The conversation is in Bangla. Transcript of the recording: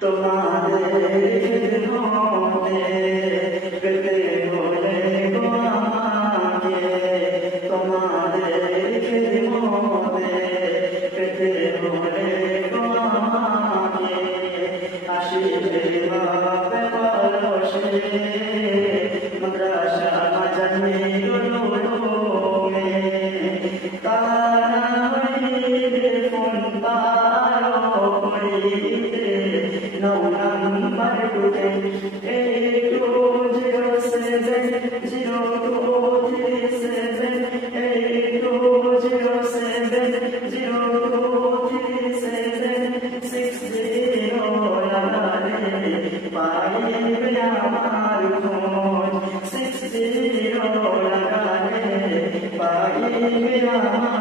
তোমাদের খেদমতে পেতে হলে গো আমাকে, তোমাদের খেদমতে পেতে হলে গো আমাকে, আসিবে বাপে বলসে মাদ্রাসা জানি গুলুমে, তারা হইলে ফোন তারো করিতে no number to them, 82070237, 82070237, 60 লাগালে পাইবে আমার খোঁজ, 60 লাগালে পাইবে আমার